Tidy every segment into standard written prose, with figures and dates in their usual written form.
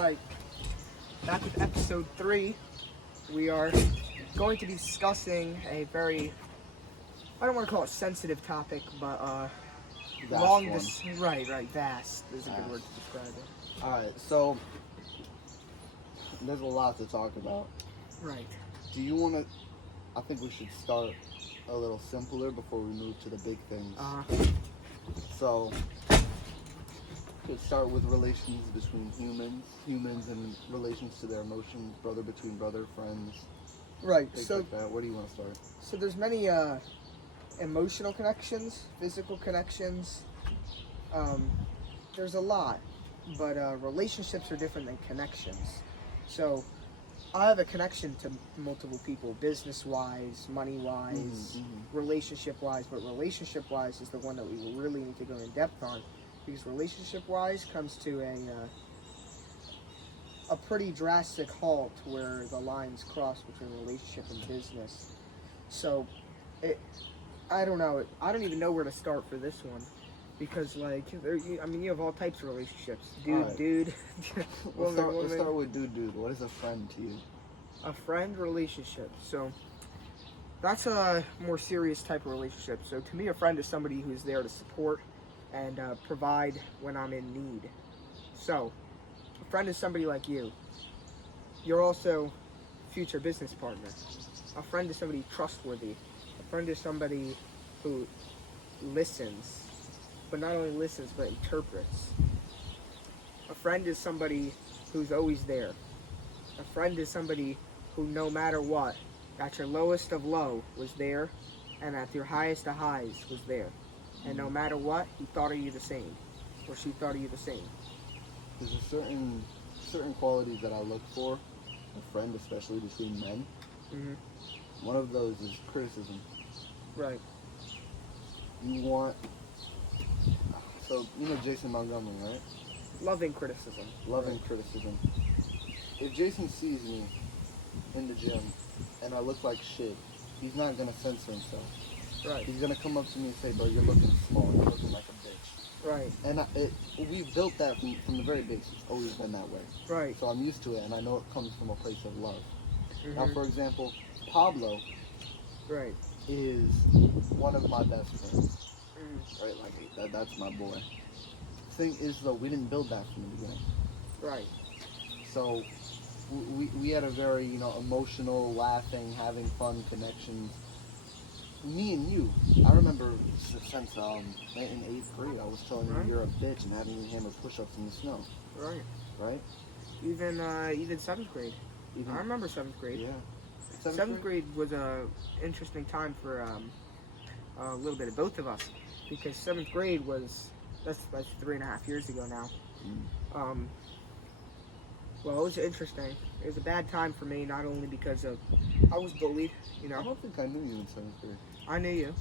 Alright, back with episode 3. We are going to be discussing a very, I don't want to call it sensitive topic, but Vast one. right, vast is a good word to describe it. Alright, so there's a lot to talk about. Right. Do you want to, I think we should start a little simpler before we move to the big things. So, let's start with relations between humans and relations to their emotions, brother between brother, friends, Right, things so like that. Where do you want to start? so there's many emotional connections, physical connections, there's a lot, but relationships are different than connections. So I have a connection to multiple people, business-wise, money-wise, relationship-wise, but relationship-wise is the one that we really need to go in depth on, because relationship-wise comes to a pretty drastic halt where the lines cross between relationship and business. So I don't know. I don't even know where to start for this one, because you have all types of relationships. Dude, Let's woman. start with dude. What is a friend to you? A friend relationship. So that's a more serious type of relationship. So to me, a friend is somebody who's there to support and provide when I'm in need. So a friend is somebody like you. You're also a future business partner. A friend is somebody trustworthy. A friend is somebody who listens, but not only listens, but interprets. A friend is somebody who's always there. A friend is somebody who, no matter what, at your lowest of low was there, and at your highest of highs was there. And no matter what, he thought of you the same, or she thought of you the same. There's a certain qualities that I look for, a friend, especially between men. One of those is criticism. Right. You want, so you know Jason Montgomery, right? Loving criticism. Loving criticism. If Jason sees me in the gym and I look like shit, he's not gonna censor himself. Right. He's gonna come up to me and say, "Bro, you're looking small. You're looking like a bitch." Right. And we built that from the very basics. It's always been that way. Right. So I'm used to it, and I know it comes from a place of love. Now, for example, Pablo Right. is one of my best friends. Right, like that's my boy. Thing is, though, we didn't build that from the beginning. Right. So we had a very emotional, laughing, having fun connections. Me and you, I remember since in 8th grade, I was telling you you're a bitch and having you hammer push-ups in the snow. Right. Right. Even 7th grade. I remember 7th grade. Yeah. 7th grade was a interesting time for a little bit of both of us, because 7th grade was that's 3.5 years ago now. Well, it was interesting. It was a bad time for me, not only because of I was bullied. I don't think I knew you in 7th grade. I knew you.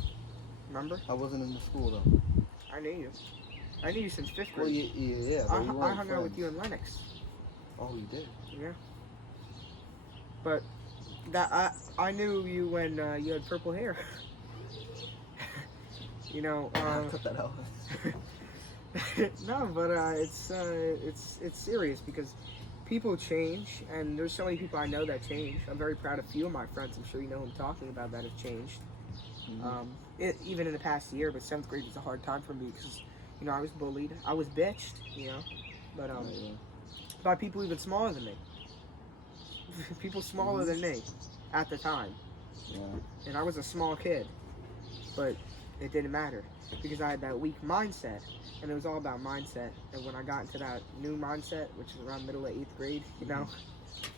Remember? I wasn't in the school though. I knew you. I knew you since 5th grade. Well, yeah. I hung out with you in Lennox. Oh, you did? Yeah. But I knew you when you had purple hair. Cut that out. No, but it's serious, because people change, and there's so many people I know that change. I'm very proud of a few of my friends. I'm sure you know who I'm talking about that have changed. Even in the past year, but 7th grade was a hard time for me because, I was bullied. I was bitched, but by people even smaller than me. People smaller than me at the time. Yeah. And I was a small kid, but it didn't matter because I had that weak mindset, and it was all about mindset. And when I got into that new mindset, which is around middle of 8th grade,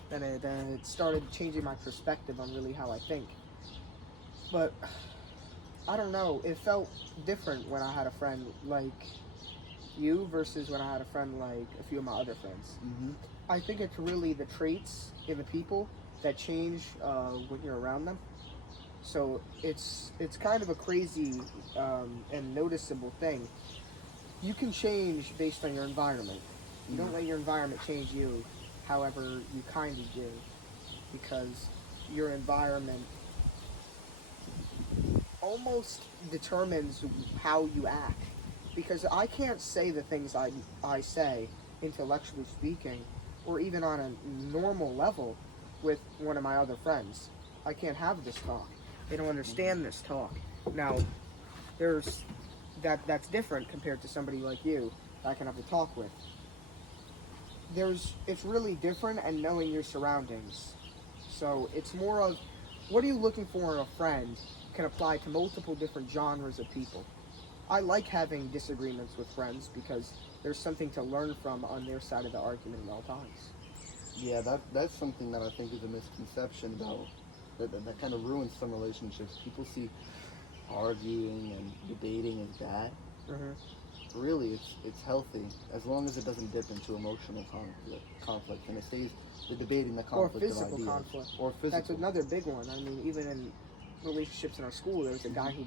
then it started changing my perspective on really how I think. But I don't know, it felt different when I had a friend like you versus when I had a friend like a few of my other friends. I think it's really the traits in the people that change when you're around them. So it's kind of a crazy and noticeable thing. You can change based on your environment. You don't let your environment change you, however you kind of do, because your environment almost determines how you act. Because I can't say the things I say, intellectually speaking, or even on a normal level with one of my other friends. I can't have this talk. They don't understand this talk. Now, there's that's different compared to somebody like you that I can have the talk with. It's really different, and knowing your surroundings. So it's more of what are you looking for in a friend can apply to multiple different genres of people. I like having disagreements with friends because there's something to learn from on their side of the argument at all times. Yeah, that's something that I think is a misconception about that kind of ruins some relationships. People see arguing and debating as bad. Really, it's healthy as long as it doesn't dip into emotional conflict, and it stays the debating, the conflict or physical of ideas. conflict. Or physical. That's another big one. I mean, even in relationships in our school, there was a guy who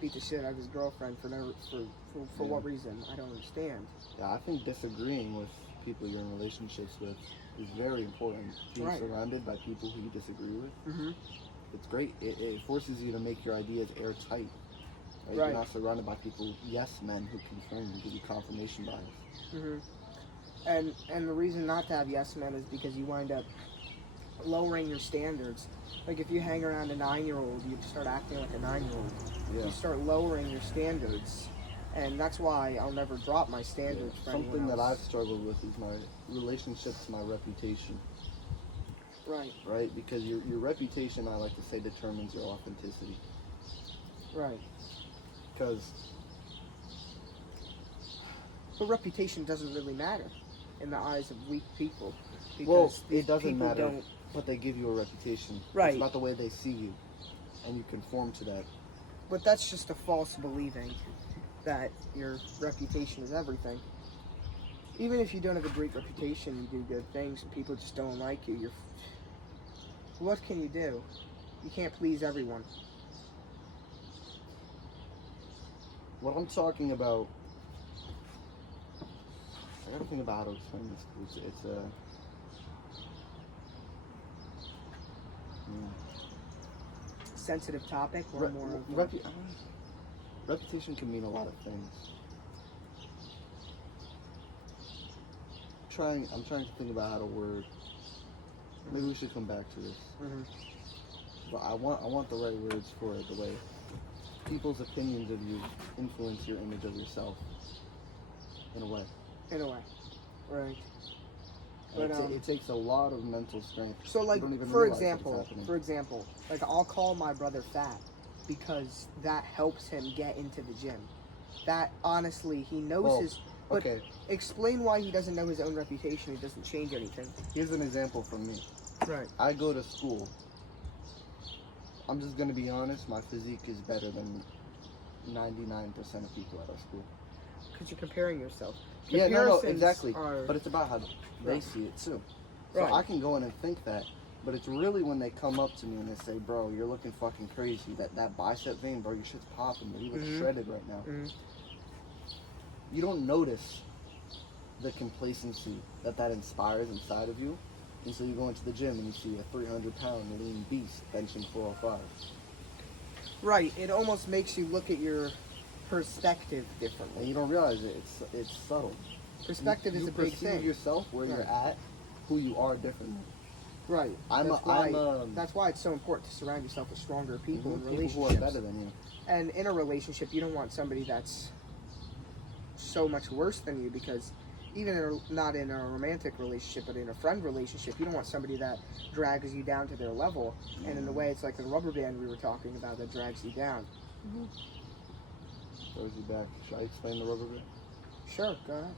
beat the shit out of his girlfriend for what reason? I don't understand. Yeah, I think disagreeing with people you're in relationships with is very important. Being surrounded by people who you disagree with, it's great. It forces you to make your ideas airtight. Right? You're not surrounded by people, yes men, who confirm and give you confirmation bias. And the reason not to have yes men is because you wind up lowering your standards. Like if you hang around a 9-year-old, you start acting like a 9-year-old. Yeah. You start lowering your standards, and that's why I'll never drop my standards for anyone Something else. that I've struggled with is my relationships, my reputation. Right? Because your reputation, I like to say, determines your authenticity. Right. Because... But reputation doesn't really matter in the eyes of weak people. Well, Because it doesn't people matter, but they give you a reputation. Right. It's not the way they see you, and you conform to that. But that's just a false believing that your reputation is everything. Even if you don't have a great reputation, you do good things, and people just don't like you, what can you do? You can't please everyone. What I'm talking about, I gotta think about how to explain this. It's a... sensitive topic, or more of reputation can mean a lot of things. I'm trying to think about how to word. Maybe we should come back to this. But I want the right words for it. The way people's opinions of you influence your image of yourself. In a way. Right. But it takes a lot of mental strength. So, like, for example, like I'll call my brother fat because that helps him get into the gym. That honestly, he knows his. But explain why he doesn't know his own reputation. It doesn't change anything. Here's an example from me. Right. I go to school. I'm just gonna be honest. My physique is better than 99% of people at our school. Because you're comparing yourself. Yeah, no, exactly. But it's about how they see it too. So I can go in and think that, but it's really when they come up to me and they say, "Bro, you're looking fucking crazy. That bicep vein, bro, your shit's popping. You look shredded right now." You don't notice the complacency that inspires inside of you, and so you go into the gym and you see a 300-pound lean beast benching 405. Right. It almost makes you look at your perspective differently. And you don't realize it. It's subtle. Perspective is a big thing. You perceive yourself where you're at, who you are differently. Right. That's why it's so important to surround yourself with stronger people in relationships. People who are better than you. And in a relationship, you don't want somebody that's so much worse than you, because even not in a romantic relationship, but in a friend relationship, you don't want somebody that drags you down to their level. And in a way, it's like the rubber band we were talking about that drags you down. Throws you back. Should I explain the rubber band? Sure, go ahead.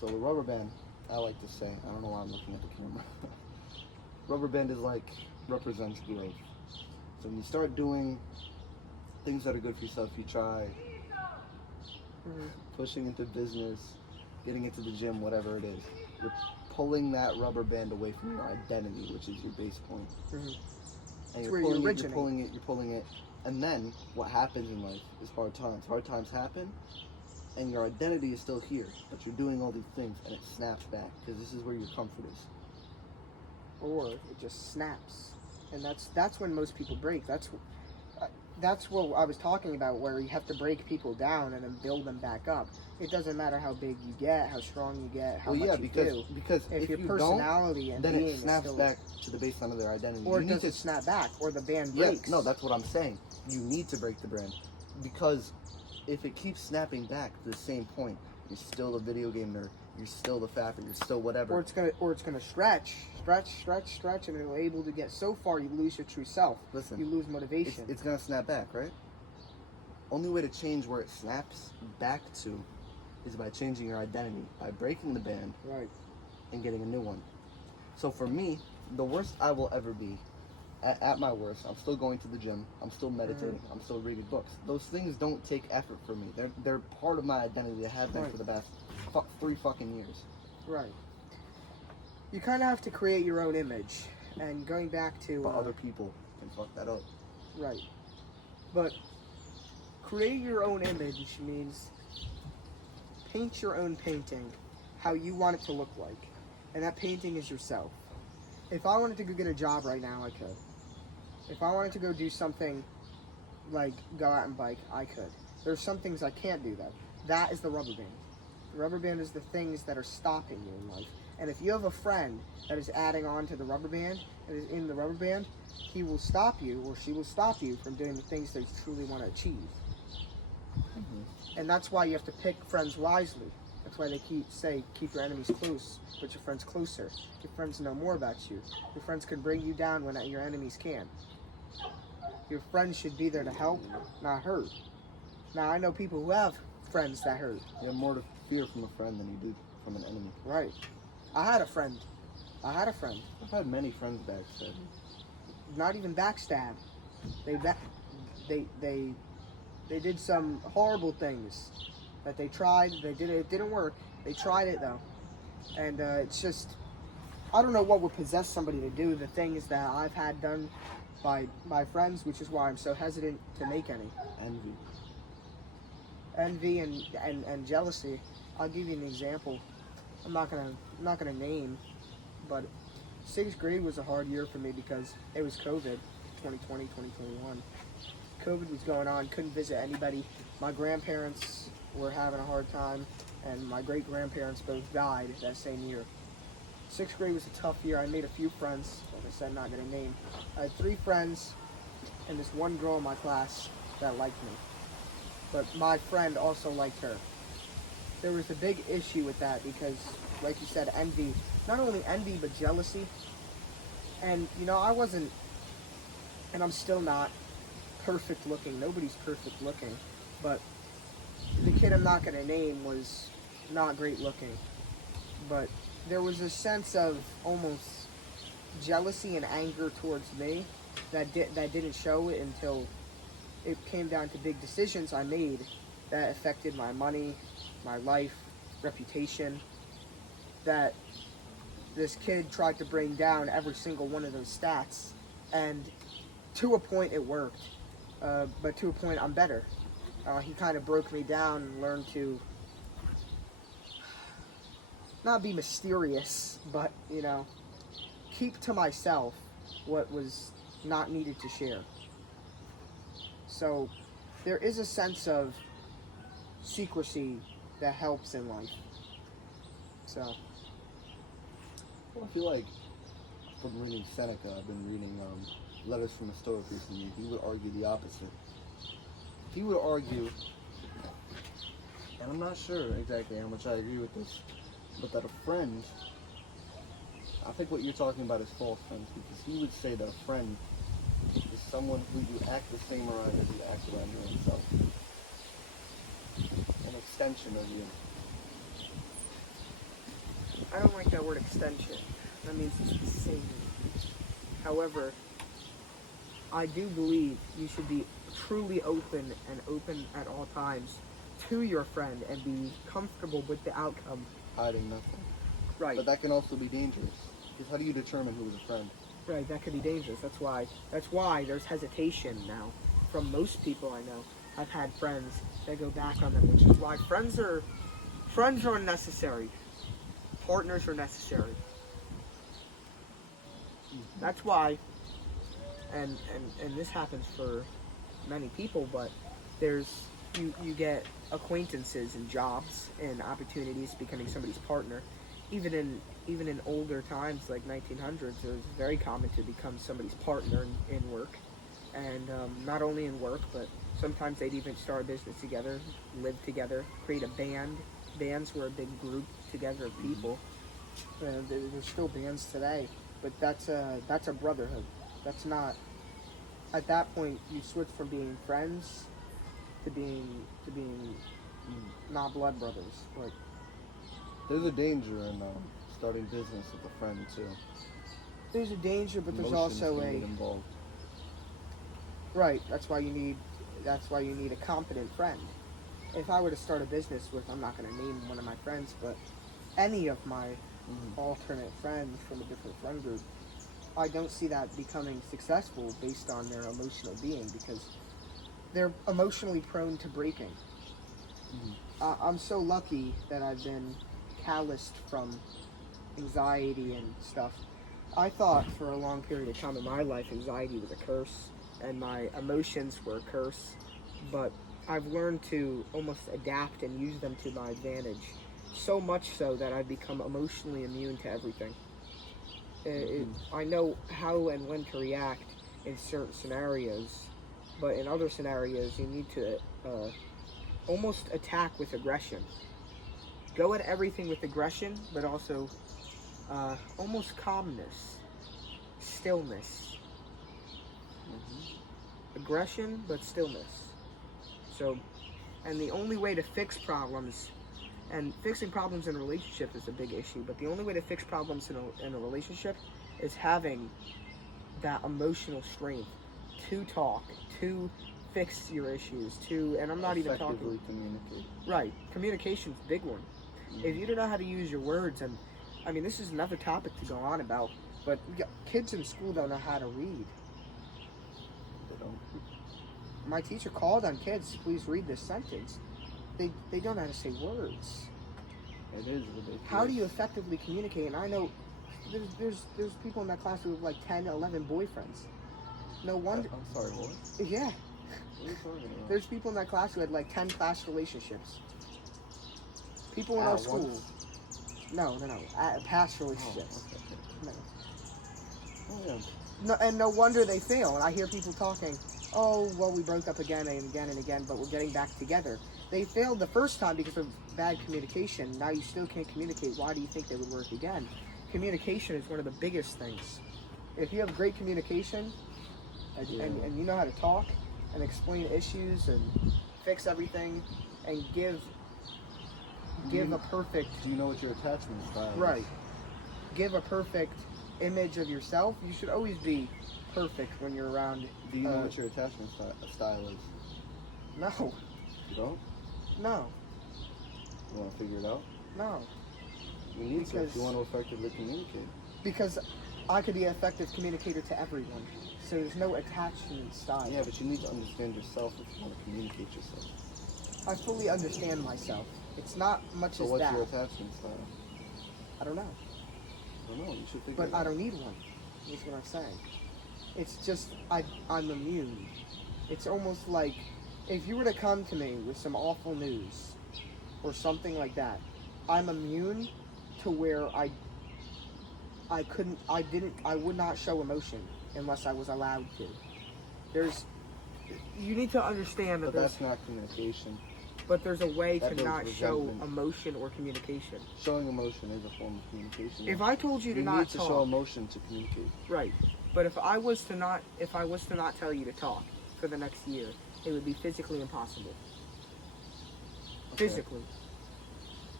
So the rubber band, I like to say, I don't know why I'm looking at the camera. Rubber band represents growth. So when you start doing things that are good for yourself, you try pushing into business, getting into the gym, whatever it is. You're pulling that rubber band away from your identity, which is your base point. And you're pulling it. And then what happens in life is hard times. Hard times happen, and your identity is still here, but you're doing all these things, and it snaps back, because this is where your comfort is. Or it just snaps. And that's when most people break. that's what I was talking about, where you have to break people down and then build them back up. It doesn't matter how big you get, how strong you get, how much you do. Because If your you personality don't, and then being it snaps is still, back to the baseline of their identity. or you does it snap back, or the band breaks? No, that's what I'm saying. You need to break the brand, because if it keeps snapping back to the same point, you're still a video game nerd. You're still the fapper. You're still whatever. Or it's gonna stretch, and it'll able to get so far you lose your true self. Listen, you lose motivation. It's gonna snap back, right? Only way to change where it snaps back to is by changing your identity, by breaking the band, right, and getting a new one. So for me, the worst I will ever be, at my worst, I'm still going to the gym, I'm still meditating, I'm still reading books. Those things don't take effort from me. They're part of my identity. They have been for the past 3 fucking years. Right. You kind of have to create your own image, and going back to But other people can fuck that up. Right. But create your own image means paint your own painting how you want it to look like. And that painting is yourself. If I wanted to go get a job right now, I could. If I wanted to go do something like go out and bike, I could. There's some things I can't do though. That is the rubber band. The rubber band is the things that are stopping you in life. And if you have a friend that is adding on to the rubber band, that is in the rubber band, he will stop you, or she will stop you from doing the things that you truly want to achieve. And that's why you have to pick friends wisely. That's why they keep your enemies close, but your friends closer. Your friends know more about you. Your friends can bring you down when your enemies can. Your friends should be there to help, not hurt. Now, I know people who have friends that hurt. You have more to fear from a friend than you do from an enemy. Right. I had a friend. I've had many friends backstab. Not even backstab. They did some horrible things that they tried. They did it. It didn't work. They tried it though, and it's just, I don't know what would possess somebody to do the things that I've had done by my friends, which is why I'm so hesitant to make any. Envy and jealousy. I'll give you an example. I'm not gonna name, but 6th grade was a hard year for me because it was COVID, 2020, 2021. COVID was going on, couldn't visit anybody. My grandparents were having a hard time, and my great-grandparents both died that same year. 6th grade was a tough year. I made a few friends, like I said, not gonna name. I had 3 friends and this one girl in my class that liked me. But my friend also liked her. There was a big issue with that because, like you said, envy. Not only envy, but jealousy. And, I wasn't, and I'm still not, perfect looking. Nobody's perfect looking. But the kid I'm not going to name was not great looking. But there was a sense of almost jealousy and anger towards me that didn't show it until it came down to big decisions I made that affected my money, my life, reputation, that this kid tried to bring down every single one of those stats. And to a point it worked, but to a point I'm better. He kind of broke me down and learned to not be mysterious, but, keep to myself what was not needed to share. So there is a sense of secrecy that helps in life. So. Well, I feel like from reading Seneca, I've been reading Letters from a Stoic recently. He would argue the opposite. He would argue, and I'm not sure exactly how much I agree with this, but that a friend, I think what you're talking about is false friends, because he would say that a friend is someone who you act the same around as you act around yourself. An extension of you. I don't like that word extension. That means it's the same. However, I do believe you should be truly open at all times to your friend and be comfortable with the outcome. Hiding nothing. Right. But that can also be dangerous. Because how do you determine who is a friend? Right, that could be dangerous. That's why there's hesitation now from most people I know. I've had friends that go back on them, which is why friends are unnecessary. Partners are necessary. That's why, and this happens for many people, but there's you get acquaintances and jobs and opportunities becoming somebody's partner. Even in older times like 1900s, it was very common to become somebody's partner in work, and not only in work, but sometimes they'd even start a business together, live together, create a band. Bands were a big group together of people. There's still bands today, but that's a brotherhood. That's not. At that point, you switch from being friends to being not blood brothers. Like, there's a danger in starting business with a friend too. there's a danger, but there's Emotions also can a get involved. right. That's why you need a competent friend. If I were to start a business with, I'm not going to name one of my friends, but any of my alternate friends from a different friend group, I don't see that becoming successful based on their emotional being, because they're emotionally prone to breaking. I'm so lucky that I've been calloused from anxiety and stuff. I thought for a long period of time in my life anxiety was a curse and my emotions were a curse, but I've learned to almost adapt and use them to my advantage, so much so that I've become emotionally immune to everything. I know how and when to react in certain scenarios, but in other scenarios you need to almost attack with aggression. Go at everything with aggression, but also almost calmness, stillness. Aggression, but stillness. So, and the only way to fix problems, and fixing problems in a relationship is a big issue, but the only way to fix problems in a relationship is having that emotional strength to talk, to fix your issues, and I'm not even talking. Effectively communicate. Right. Communication's a big one. If you don't know how to use your words, and I mean, this is another topic to go on about, but kids in school don't know how to read. They don't. My teacher called on kids, please read this sentence. They don't know how to say words. It is ridiculous. How do you effectively communicate? And I know there's people in that class who have like 10, 11 boyfriends. No wonder. I'm sorry, what? Yeah. What are you talking about? There's people in that class who had like 10 class relationships. People in our school. Once? No. Past relationships. Oh, okay. No. Oh, yeah. No, and no wonder they fail. And I hear people talking, oh, well, we broke up again and again and again, but we're getting back together. They failed the first time because of bad communication. Now you still can't communicate. Why do you think they would work again? Communication is one of the biggest things. If you have great communication and you know how to talk and explain issues and fix everything and give a perfect... Do you know what your attachment style is? Right. Give a perfect image of yourself. You should always be perfect when you're around... Do you know what your attachment style is? No. You don't? No. You want to figure it out? No. You need to if you want to effectively communicate. Because I could be an effective communicator to everyone. So there's no attachment style. Yeah, but you need to understand yourself if you want to communicate yourself. I fully understand myself. It's not much So as what's that. your attachment style? I don't know. I don't know. You should figure But it out. I don't need one. That's what I'm saying. It's just, I'm immune. It's almost like, if you were to come to me with some awful news, or something like that, I'm immune to where I would not show emotion unless I was allowed to. You need to understand that But that's not communication. But there's a way That to not builds show resentment. emotion or communication. Showing emotion is a form of communication. If I told you to you not need to talk, show emotion to communicate. right? But if I was to not tell you to talk for the next year, it would be physically impossible. Okay. Physically.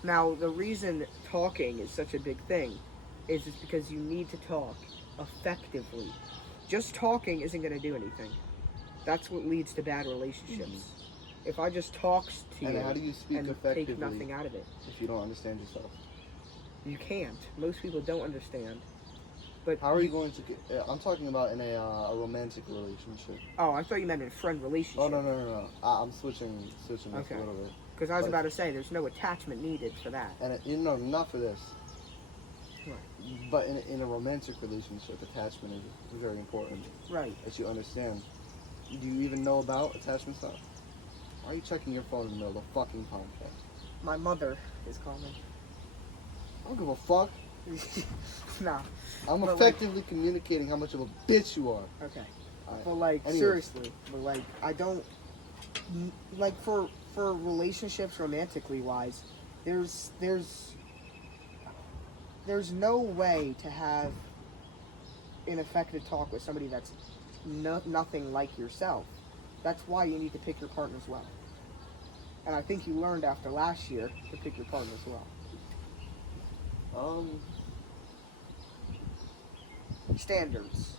Now, the reason talking is such a big thing is because you need to talk effectively. Just talking isn't going to do anything. That's what leads to bad relationships. If I just talks to And you how do you speak and effectively take nothing out of it, if you don't understand yourself? you can't. Most people don't understand. But How are you going to get... I'm talking about in a romantic relationship. Oh, I thought you meant in a friend relationship. Oh, no. I'm switching this Okay. a little bit. Because I was But- about to say, there's no attachment needed for that. And not for this. Right. But in a romantic relationship, attachment is very important. Right. That you understand. Do you even know about attachment style? Why are you checking your phone in the middle of the fucking podcast? My mother is calling. I don't give a fuck. Nah. I'm But, effectively communicating how much of a bitch you are. Okay. Alright. But like Anyways. seriously, but like I don't like for relationships romantically wise, there's no way to have an effective talk with somebody that's nothing like yourself. That's why you need to pick your partners well. And I think you learned after last year to pick your partners well. Standards.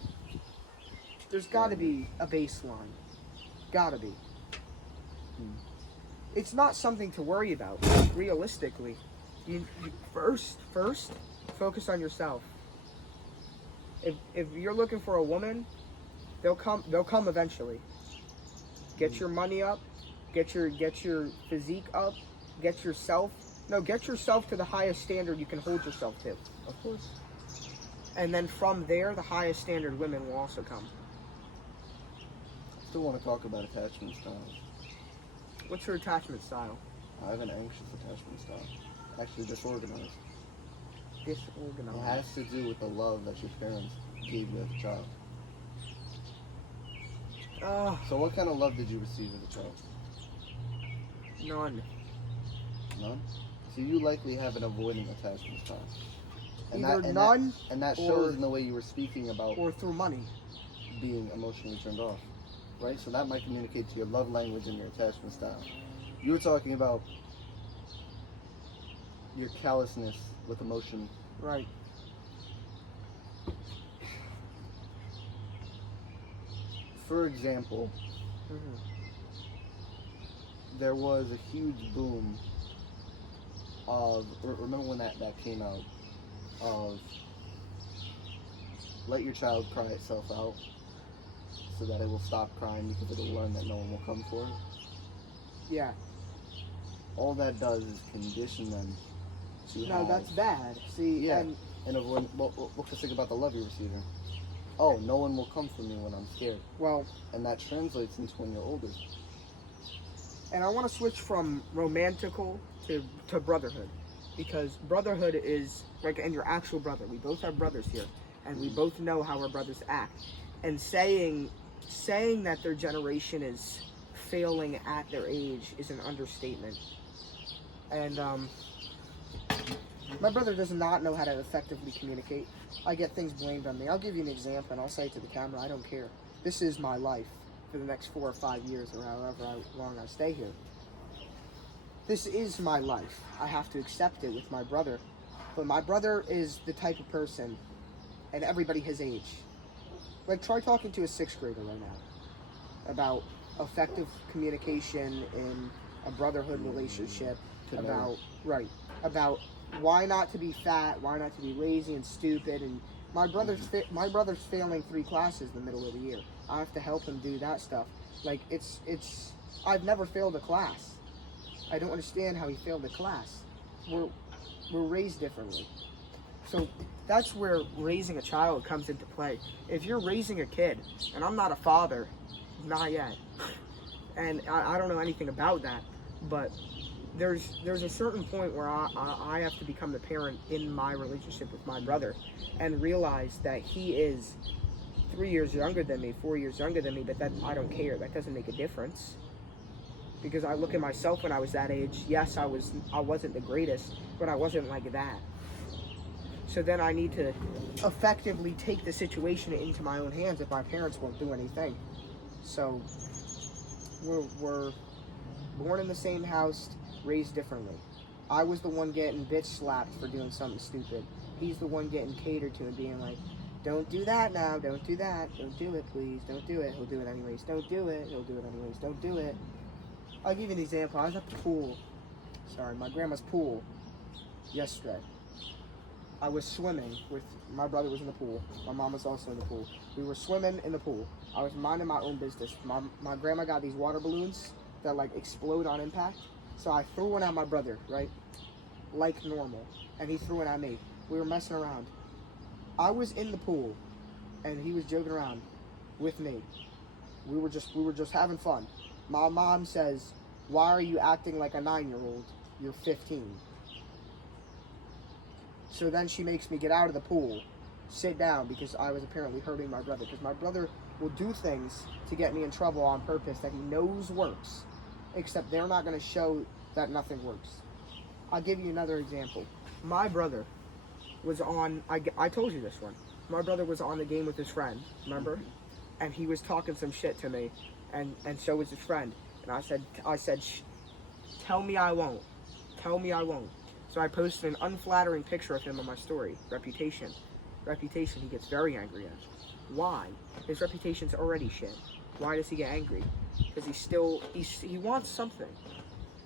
There's got to be a baseline. Gotta be. It's not something to worry about. Realistically, you first focus on yourself. If you're looking for a woman, they'll come eventually. Get your money up, get your physique up, get yourself to the highest standard you can hold yourself to. Of course. And then from there, the highest standard women will also come. I still want to talk about attachment styles. What's your attachment style? I have an anxious attachment style. Actually disorganized. It Disorganized. has to do with the love that your parents gave you as a child. So what kind of love did you receive as a child? None. None? So you likely have an avoiding attachment style. Either none and that or- shows in the way you were speaking about or through money. being emotionally turned off. Right? So that might communicate to your love language and your attachment style. You were talking about your callousness with emotion. Right. For example, Mm-hmm. there was a huge boom of, remember when that came out, of let your child cry itself out so that it will stop crying because it'll learn that no one will come for it. Yeah. All that does is condition them to No, have, that's bad. See, Yeah. and and avoid, what to think about the love you're receiving. Oh, no one will come for me when I'm scared. well, And that translates into when you're older. and I want to switch from romantical to brotherhood, because brotherhood is like, and your actual brother. We both have brothers here, and we both know how our brothers act. And saying that their generation is failing at their age is an understatement. And my brother does not know how to effectively communicate. I get things blamed on me. I'll give you an example, and I'll say it to the camera. I don't care. This is my life for the next 4 or 5 years, or however long I stay here. This is my life. I have to accept it with my brother. But my brother is the type of person, and everybody his age. Like, try talking to a 6th grader right now about effective communication in a brotherhood relationship, about why not to be fat, why not to be lazy and stupid. And my brother's failing 3 classes in the middle of the year. I have to help him do that stuff. Like, it's I've never failed a class. I don't understand how he failed a class. We're raised differently. So that's where raising a child comes into play. If you're raising a kid, and I'm not a father, not yet, and I don't know anything about that, but there's a certain point where I have to become the parent in my relationship with my brother and realize that he is 3 years younger than me, 4 years younger than me, but that I don't care. That doesn't make a difference. Because I look at myself when I was that age. Yes, I wasn't the greatest, but I wasn't like that. So then I need to effectively take the situation into my own hands if my parents won't do anything. So we're born in the same house, raised differently. I was the one getting bitch slapped for doing something stupid. He's the one getting catered to and being like, don't do that now, don't do that, don't do it please, don't do it. He'll do it anyways, don't do it, he'll do it anyways, don't do it. I'll give you an example. I was at the pool, my grandma's pool yesterday. I was swimming with, my brother was in the pool, my mom was also in the pool. We were swimming in the pool. I was minding my own business. My grandma got these water balloons that like explode on impact. So I threw one at my brother, right? Like normal. And he threw it at me. We were messing around. I was in the pool and he was joking around with me. We were just having fun. My mom says, "Why are you acting like a 9-year-old? You're 15." So then she makes me get out of the pool, sit down, because I was apparently hurting my brother. Because my brother will do things to get me in trouble on purpose that he knows works, except they're not going to show that nothing works. I'll give you another example. My brother was on, I told you this one. My brother was on the game with his friend, remember? And he was talking some shit to me, and so was his friend. And I said, tell me I won't. Tell me I won't. So I posted an unflattering picture of him on my story. Reputation, he gets very angry at. Why? His reputation's already shit. Why does he get angry? Because he wants something.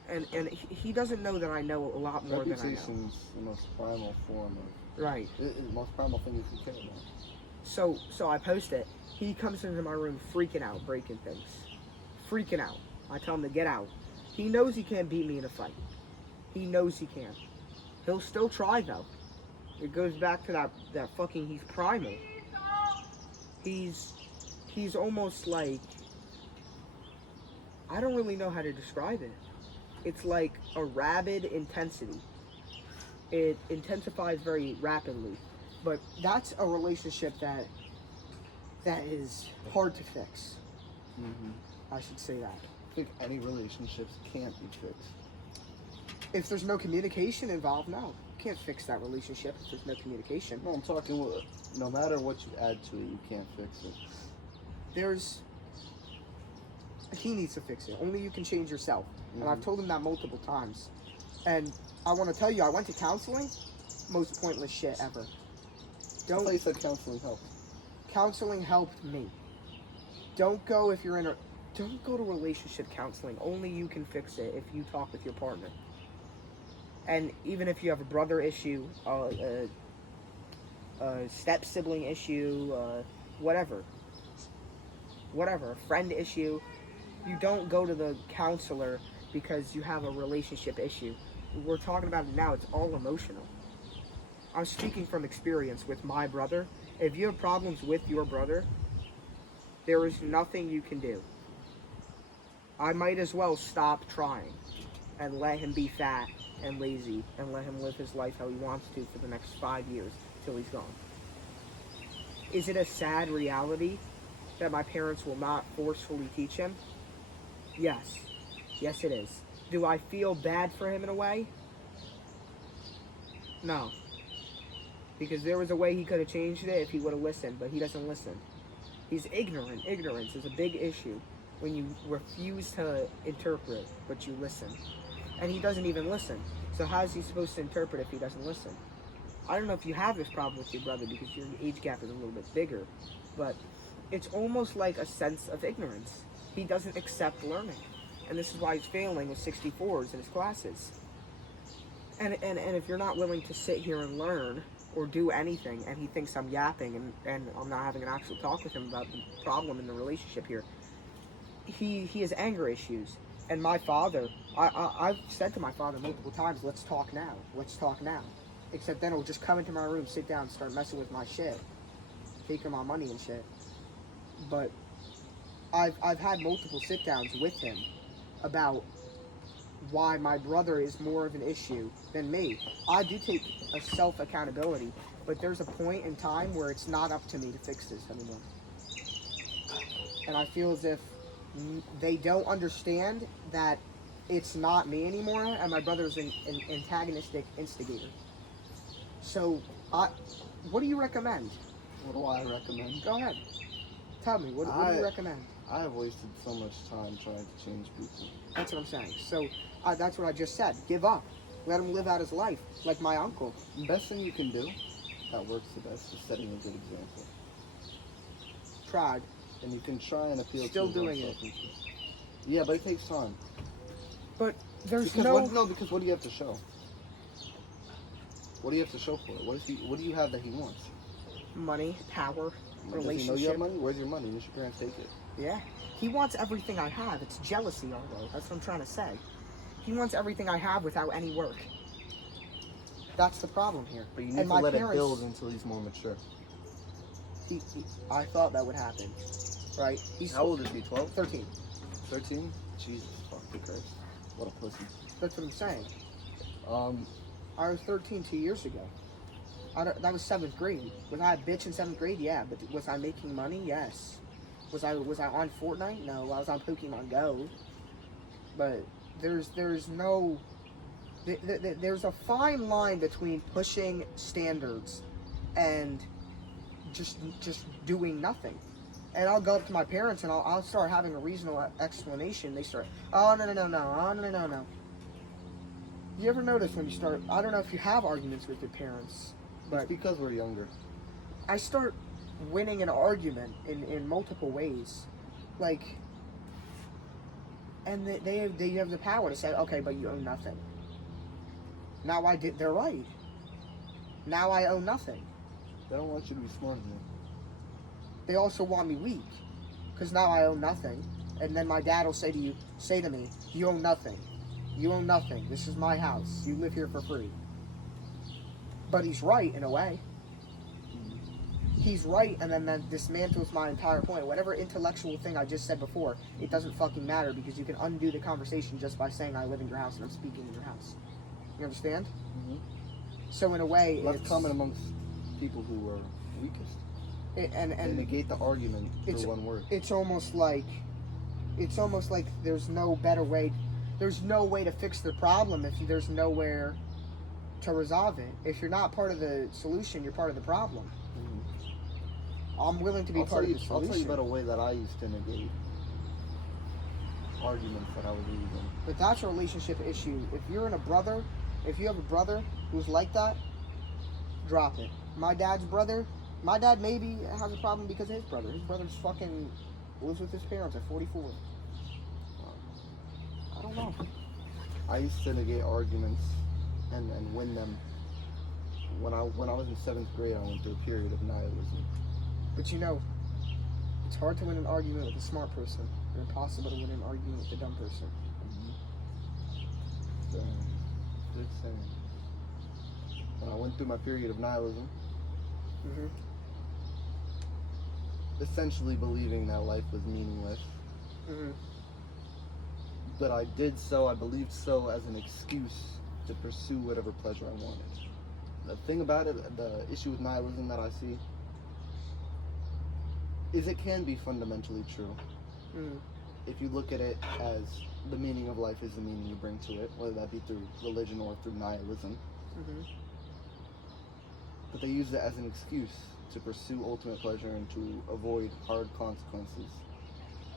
And he doesn't know that I know a lot more than I know. Reputation's the most primal form of... Right. The most primal thing you can care about. So I post it. He comes into my room freaking out, breaking things. Freaking out. I tell him to get out. He knows he can't beat me in a fight. He knows he can't. He'll still try, though. It goes back to that fucking, he's primal. He's almost like, I don't really know how to describe it. It's like a rabid intensity. It intensifies very rapidly. But that's a relationship that is hard to fix. I should say that. I think any relationships can't be fixed. If there's no communication involved, no. You can't fix that relationship if there's no communication. No, I'm talking, no matter what you add to it, you can't fix it. He needs to fix it. Only you can change yourself. And I've told him that multiple times. And I want to tell you, I went to counseling. Most pointless shit ever. I thought you said counseling helped. Counseling helped me. Don't go to relationship counseling. Only you can fix it if you talk with your partner. And even if you have a brother issue, a step sibling issue, whatever, a friend issue, you don't go to the counselor because you have a relationship issue. We're talking about it now. It's all emotional. I'm speaking from experience with my brother. If you have problems with your brother, there is nothing you can do. I might as well stop trying and let him be fat and lazy and let him live his life how he wants to for the next 5 years till he's gone. Is it a sad reality that my parents will not forcefully teach him? Yes. Yes, it is. Do I feel bad for him in a way? No. Because there was a way he could have changed it if he would have listened, but he doesn't listen. He's ignorant. Ignorance is a big issue when you refuse to interpret, but you listen. And he doesn't even listen. So how is he supposed to interpret if he doesn't listen? I don't know if you have this problem with your brother because your age gap is a little bit bigger, but it's almost like a sense of ignorance. He doesn't accept learning. And this is why he's failing with 64s in his classes. And if you're not willing to sit here and learn or do anything, and he thinks I'm yapping and I'm not having an actual talk with him about the problem in the relationship here, he has anger issues. And my father, I've said to my father multiple times, let's talk now. Except then he'll just come into my room, sit down, start messing with my shit, taking my money and shit. But I've had multiple sit downs with him about why my brother is more of an issue than me. I do take a self-accountability, but there's a point in time where it's not up to me to fix this anymore. And I feel as if they don't understand that it's not me anymore, and my brother's an antagonistic instigator. So, what do you recommend? What do I recommend? Go ahead. Tell me, what do you recommend? I have wasted so much time trying to change people. That's what I'm saying. So, that's what I just said. Give up. Let him live out his life, like my uncle. The best thing you can do, that works the best, is setting a good example. Tried. And you can try and appeal Still to doing it. Yeah, but it takes time. But there's because what do you have to show? What do you have to show for it? What do you have that he wants? Money, power, relationship. Does he know you have money? Where's your money? Did your parents take it? Yeah. He wants everything I have. It's jealousy, although. That's what I'm trying to say. He wants everything I have without any work. That's the problem here. But you need to let it build until he's more mature. I thought that would happen. right? He's How old is he? 12? 13. 13? Jesus fucking Christ. What a pussy. That's what I'm saying. Um, I was 13 2 years ago. That was 7th grade. Was I a bitch in 7th grade? Yeah. But was I making money? Yes. Was I on Fortnite? No. I was on Pokemon Go. But there's a fine line between pushing standards and just doing nothing. And I'll go up to my parents and I'll start having a reasonable explanation. They start, oh no. You ever notice when you start? I don't know if you have arguments with your parents, but it's because we're younger. I start winning an argument in multiple ways, like, and they have the power to say, okay, but you own nothing. Now they're right. Now I own nothing. They don't want you to be smarter than them. They also want me weak, because now I own nothing. And then my dad will say to me, you own nothing. You own nothing. This is my house. You live here for free. But he's right in a way. He's right, and then that dismantles my entire point. Whatever intellectual thing I just said before, it doesn't fucking matter because you can undo the conversation just by saying I live in your house and I'm speaking in your house. You understand? Mm-hmm. So in a way, it's common amongst people who are weakest. And they negate the argument through one word. It's almost like there's no better way. There's no way to fix the problem if there's nowhere to resolve it. If you're not part of the solution, you're part of the problem. Mm-hmm. I'm willing to be part of the solution. I'll tell you about a way that I used to negate arguments that I was losing. But that's a relationship issue. If you have a brother who's like that, drop it. My dad maybe has a problem because of his brother. His brother's fucking lives with his parents at 44. I don't know. I used to negate arguments and win them. When I was in 7th grade, I went through a period of nihilism. But it's hard to win an argument with a smart person, and impossible to win an argument with a dumb person. So, good saying. When I went through my period of nihilism, essentially believing that life was meaningless. But I believed so as an excuse to pursue whatever pleasure I wanted. The thing about it, the issue with nihilism that I see, is it can be fundamentally true. If you look at it as the meaning of life is the meaning you bring to it, whether that be through religion or through nihilism. But they use it as an excuse to pursue ultimate pleasure and to avoid hard consequences.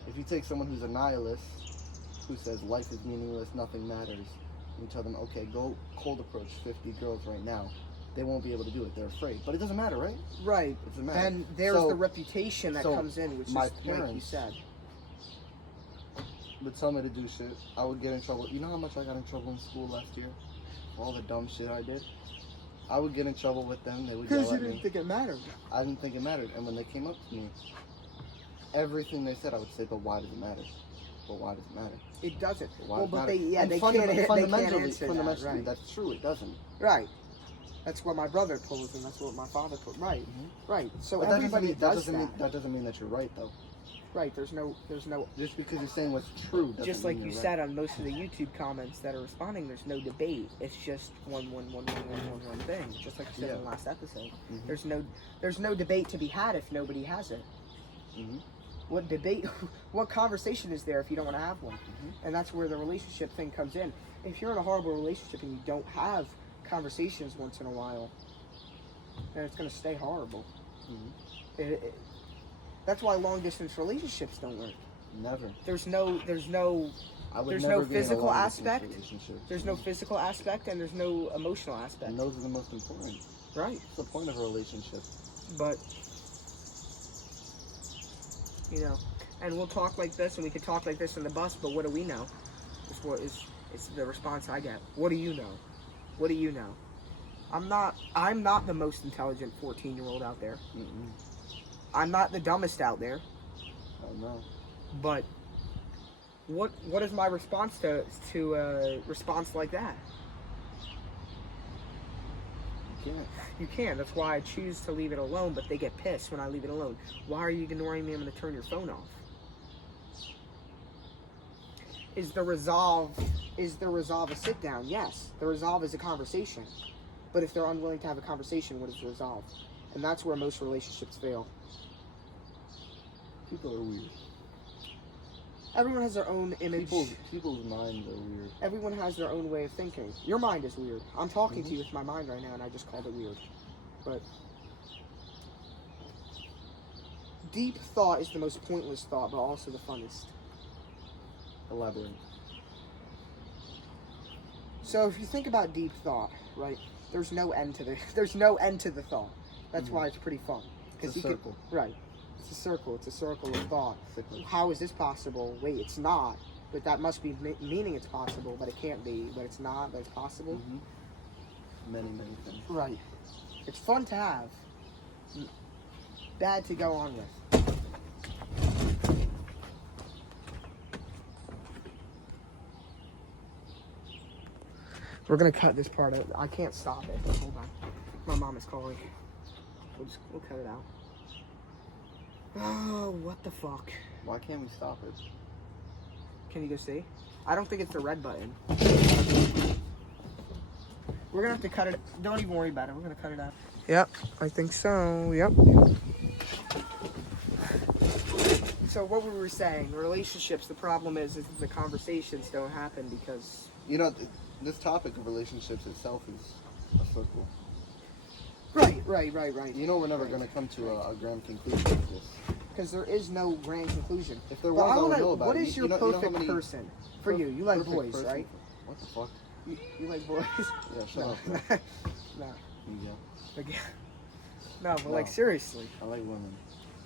If you take someone who's a nihilist, who says life is meaningless, nothing matters, and you tell them, okay, go cold approach 50 girls right now, they won't be able to do it. They're afraid. But it doesn't matter, right? Right. It doesn't matter. And there's the reputation that comes in, which my is parents, like you said. Would tell me to do shit. I would get in trouble. You know how much I got in trouble in school last year? All the dumb shit I did? I would get in trouble with them. They would yell at me. Because you didn't think it mattered. I didn't think it mattered. And when they came up to me, everything they said, I would say, but why does it matter? But why does it matter? It doesn't. Well, but they can't answer that, right? That's true. It doesn't. Right. That's what my brother pulls, and that's what my father pulls. Right. Right. So but everybody does that. That doesn't mean that you're right, though. Right. There's no. Just because you're saying what's true. Just like you said on most of the YouTube comments that are responding, there's no debate. It's just one thing. Just like you said in the last episode. There's no debate to be had if nobody has it. What debate? What conversation is there if you don't want to have one? And that's where the relationship thing comes in. If you're in a horrible relationship and you don't have conversations once in a while, then it's going to stay horrible. That's why long distance relationships don't work. Never. There's no physical aspect. There's no physical aspect, and there's no emotional aspect. And those are the most important. Right. It's the point of a relationship. But and we'll talk like this, and we could talk like this in the bus. But what do we know? It's the response I get. What do you know? What do you know? I'm not the most intelligent 14-year-old out there. I'm not the dumbest out there. Oh no. But what is my response to a response like that? You can't. You can. That's why I choose to leave it alone, but they get pissed when I leave it alone. Why are you ignoring me? I'm going to turn your phone off. Is the resolve a sit down? Yes. The resolve is a conversation. But if they're unwilling to have a conversation, what is the resolve? And that's where most relationships fail. People are weird. Everyone has their own image. People's minds are weird. Everyone has their own way of thinking. Your mind is weird. I'm talking to you with my mind right now, and I just called it weird. But deep thought is the most pointless thought, but also the funnest. Elaborate. So if you think about deep thought, right? There's no end to the thought. That's why it's pretty fun. It's a circle. Right. It's a circle. It's a circle of thought. Cyclic. How is this possible? Wait, it's not. But that must be meaning it's possible, but it can't be. But it's not, but it's possible. Many things. Right. It's fun to have. Bad to go on with. We're gonna cut this part out. I can't stop it. Hold on. My mom is calling. We'll cut it out. Oh, what the fuck? Why can't we stop it? Can you go see? I don't think it's the red button. We're gonna have to cut it. Don't even worry about it. We're gonna cut it out. Yep, I think so. Yep. So what we were saying, relationships, the problem is the conversations don't happen because... You know, this topic of relationships itself is a circle. Right. You know we're never going to come to a grand conclusion with this. Because there is no grand conclusion. If there was, I would know about what it. is your perfect person for you? You like boys, person. right? What the fuck? You like boys? Yeah, shut up. No. Yeah. Like, no, but like seriously. I like women.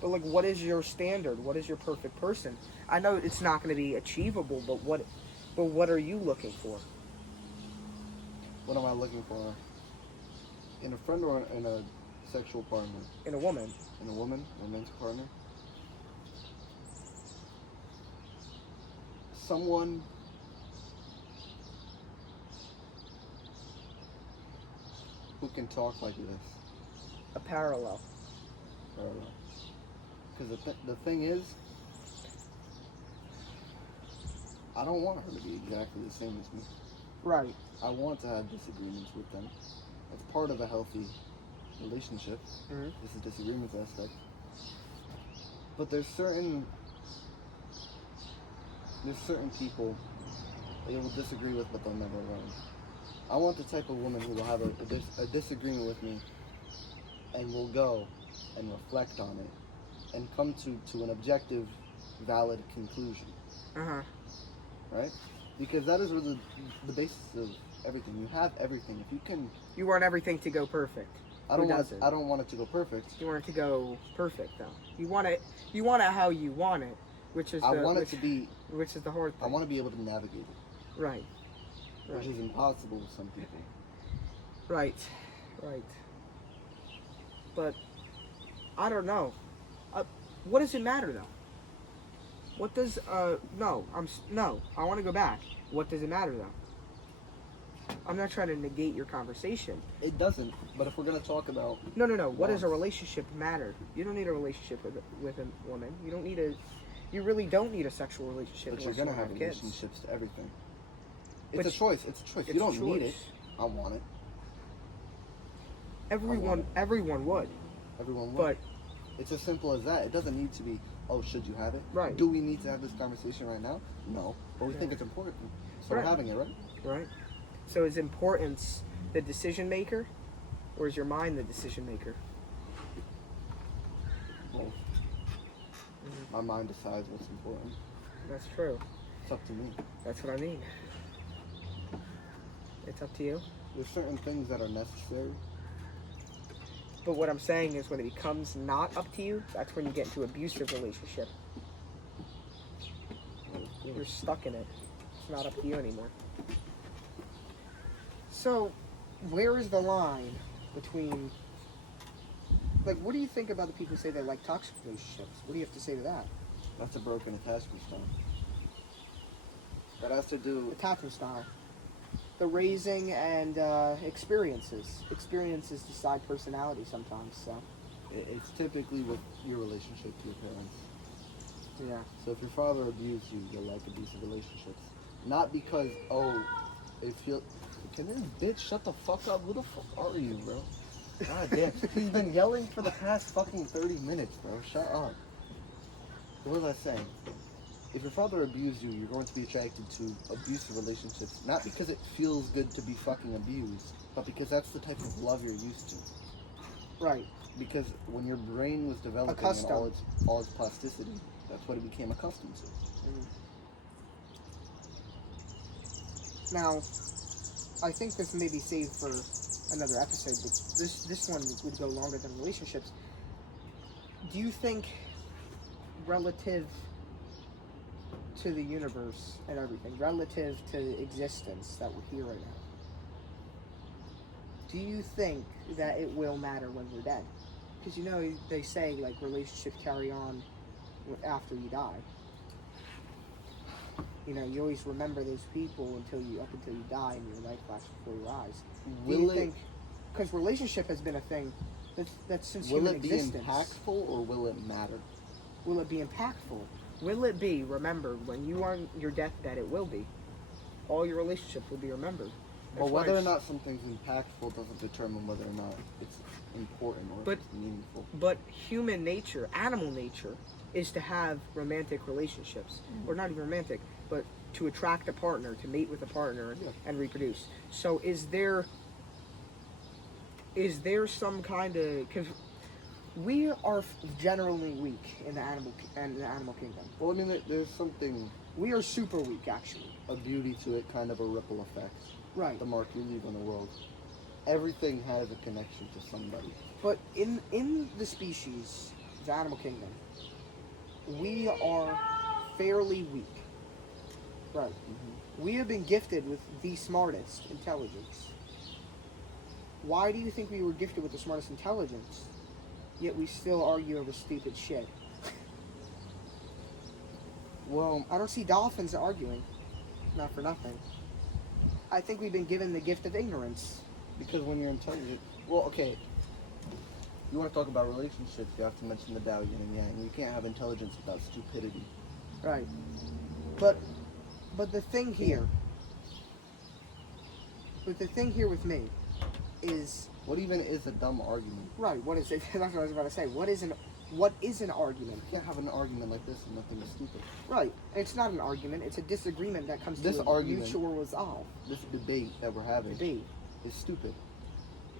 But like, what is your standard? What is your perfect person? I know it's not going to be achievable, but what are you looking for? What am I looking for? In a friend or in a sexual partner? In a woman. In a woman, romantic partner. Someone who can talk like this. A parallel. Because the thing is, I don't want her to be exactly the same as me. Right. I want to have disagreements with them. That's part of a healthy relationship. This is disagreements aspect. But there's certain people that you will disagree with, but they'll never learn. I want the type of woman who will have a disagreement with me and will go and reflect on it and come to an objective, valid conclusion. Right? Because that is where the basis of everything. You have everything. If you can... You want everything to go perfect. I don't want it to go perfect. You want it to go perfect, though. You want it how you want it, which is the hard thing. I want to be able to navigate it. Right. Which is impossible with some people. Right. But I don't know. What does it matter though? What does I want to go back. What does it matter though? I'm not trying to negate your conversation. It doesn't. But if we're gonna talk about no. What does a relationship matter? You don't need a relationship with a woman. You really don't need a sexual relationship. But you're gonna have relationships to everything. It's a choice. You don't need it. I want it. Everyone would. Everyone would. But it's as simple as that. It doesn't need to be, oh, should you have it? Right. Do we need to have this conversation right now? No. But we think it's important. So we're having it, right? Right. So is importance the decision maker? Or is your mind the decision maker? Both. My mind decides what's important. That's true. It's up to me. That's what I mean. It's up to you. There's certain things that are necessary. But what I'm saying is when it becomes not up to you, that's when you get into an abusive relationship. You're stuck in it. It's not up to you anymore. So, where is the line between... Like, what do you think about the people who say they like toxic relationships? What do you have to say to that? That's a broken attachment style. That has to do... Attachment style. the raising and experiences. Experiences decide personality sometimes. So It's typically with your relationship to your parents. yeah. So if your father abused you, you'll like abusive relationships. Not because, oh, it feels... Can this bitch shut the fuck up? Who the fuck are you, bro? God damn. He's been yelling for the past fucking 30 minutes, bro. Shut up. What was I saying? If your father abused you, you're going to be attracted to abusive relationships. Not because it feels good to be fucking abused, but because that's the type of love you're used to. Right. Because when your brain was developing in all its plasticity, that's what it became accustomed to. Now, I think this may be saved for another episode, but this one would go longer than relationships. Do you think, relative to the universe and everything, relative to existence that we're here right now, do you think that it will matter when we're dead? Because you know, they say, like, relationships carry on after you die. You know, you always remember those people up until you die, and your life flashes before your eyes. Do you think? Because relationship has been a thing that's since human existence. Will it be impactful or will it matter? Will it be impactful? Will it be remembered when you are on your deathbed? It will be. All your relationships will be remembered. But whether or not something's impactful doesn't determine whether or not it's important or it's meaningful. But human nature, animal nature, is to have romantic relationships. Or not even romantic, but to attract a partner, to mate with a partner, and reproduce. So is there some kind of... Because we are generally weak in the animal kingdom. Well, I mean, there's something... We are super weak, actually. A beauty to it, kind of a ripple effect. Right. The mark you leave on the world. Everything has a connection to somebody. But in the species, the animal kingdom, we are fairly weak. Right. Mm-hmm. We have been gifted with the smartest intelligence. Why do you think we were gifted with the smartest intelligence, yet we still argue over stupid shit? Well, I don't see dolphins arguing. Not for nothing. I think we've been given the gift of ignorance. Because when you're intelligent... Well, okay. You want to talk about relationships, you have to mention the Tao Yin and Yang. You can't have intelligence without stupidity. Right. But the thing here... But the thing here with me is... What even is a dumb argument? Right, what is it? That's what I was about to say. What is an argument? You can't have an argument like this and nothing is stupid. Right. It's not an argument. It's a disagreement that comes to a mutual resolve. This debate that we're having is stupid.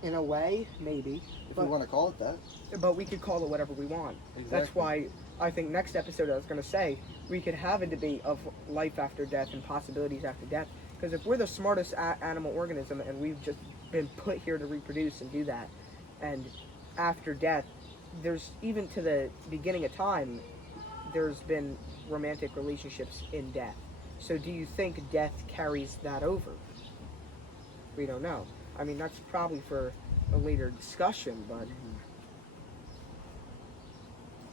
In a way, maybe. If we want to call it that. But we could call it whatever we want. Exactly. That's why I think next episode I was going to say we could have a debate of life after death and possibilities after death. Because if we're the smartest animal organism and we've just been put here to reproduce and do that, and after death, there's, even to the beginning of time, there's been romantic relationships in death. So do you think death carries that over? We don't know. I mean, that's probably for a later discussion, but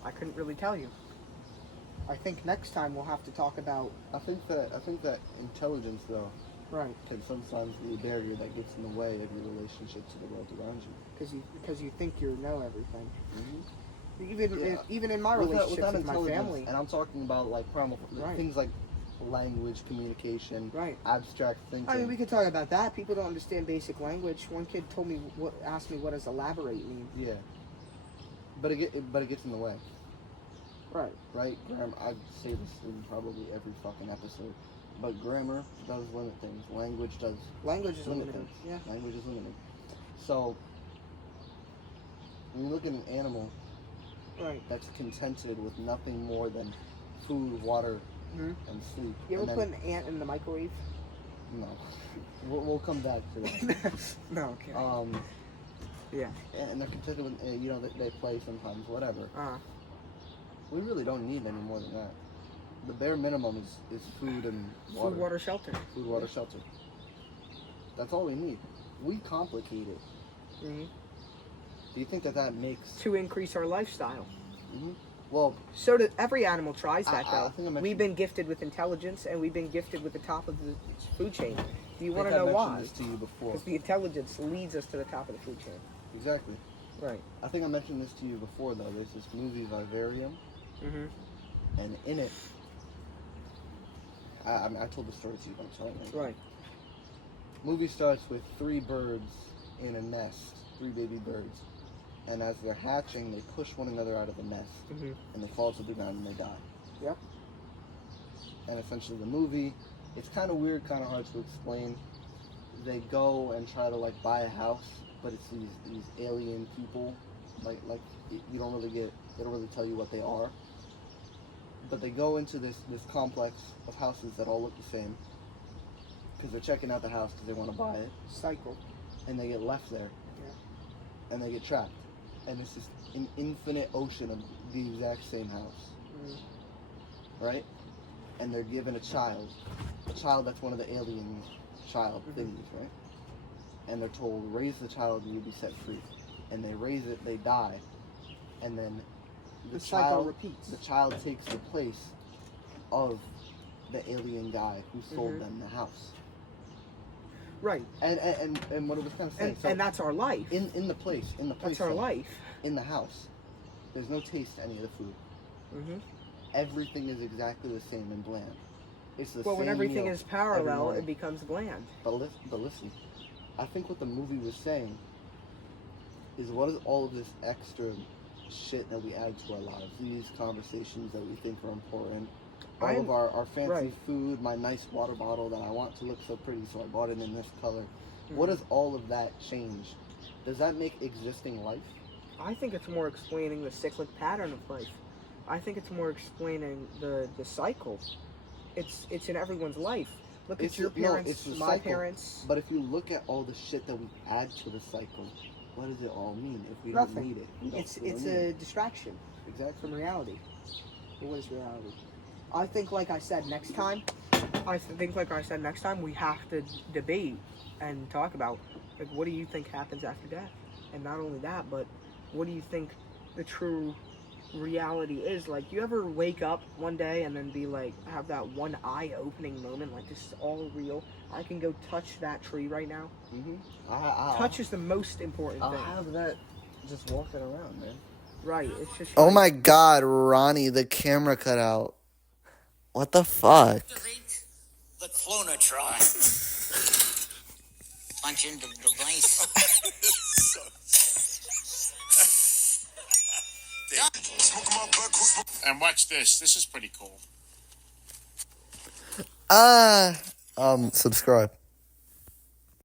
I couldn't really tell you. I think next time we'll have to talk about... I think that intelligence, though, right, can sometimes be a barrier that gets in the way of your relationship to the world around you. Because you think you know everything. Mm-hmm. Even in my relationships with my family. And I'm talking about like primal things like language, communication, abstract thinking. I mean, we could talk about that. People don't understand basic language. One kid asked me what does elaborate mean. Yeah. But it gets in the way. Right. Right? I say this in probably every fucking episode. But grammar does limit things. Language does. Language is limited. Things. Yeah. Language is limited. So, when you look at an animal that's contented with nothing more than food, water, and sleep. You ever put an ant in the microwave? No. We'll come back to that. No, okay. Yeah. And they're contented with, they play sometimes, whatever. We really don't need any more than that. The bare minimum is food and water. Food, water, shelter. Food, water, shelter. That's all we need. We complicate it. Mm-hmm. Do you think that makes... To increase our lifestyle. Mm-hmm. Well... So every animal tries that, though. I think we've been gifted with intelligence, and we've been gifted with the top of the food chain. Do you want to I know think I why? mentioned this to you before. Because the intelligence leads us to the top of the food chain. Exactly. Right. I think I mentioned this to you before, though. There's this movie, Vivarium, and in it, I told the story to you, but I'm telling you. Right. Movie starts with 3 birds in a nest, 3 baby birds, and as they're hatching, they push one another out of the nest, and they fall to the ground and they die. Yep. And essentially, the movie, it's kind of weird, kind of hard to explain. They go and try to like buy a house, but it's these alien people, like you don't really get, they don't really tell you what they are. But they go into this complex of houses that all look the same, because they're checking out the house because they want to buy it. Cycle. And they get left there. Yeah. And they get trapped. And it's just an infinite ocean of the exact same house. Right? And they're given a child that's one of the alien child thingies, right? And they're told, raise the child and you'll be set free. And they raise it, they die, and then the cycle repeats. The child takes the place of the alien guy who sold them the house. Right. And what it was kind of saying. And that's our life. In the place. That's our life. In the house, there's no taste to any of the food. Everything is exactly the same and bland. It's the same when everything meal is parallel, it becomes bland. But listen, I think what the movie was saying is, what is all of this extra shit that we add to our lives? These conversations that we think are important. All of our fancy food, my nice water bottle that I want to look so pretty, so I bought it in this color. What does all of that change? Does that make existing life? I think it's more explaining the cyclic pattern of life. I think it's more explaining the cycle. It's in everyone's life. Look at your parents, my parents. But if you look at all the shit that we add to the cycle, what does it all mean if we don't need it? It's a distraction. Exactly. From reality. What is reality? I think, like I said, next time we have to debate and talk about, like, what do you think happens after death? And not only that, but what do you think the true reality is? Like, you ever wake up one day and then be like, have that one eye-opening moment, like, this is all real? I can go touch that tree right now. Touch is the most important thing. I'll have that just walking around, man. Right, it's just... Oh my God, Ronnie, the camera cut out. What the fuck? Activate the clonatron. Punch in the device. And watch this. This is pretty cool. Subscribe.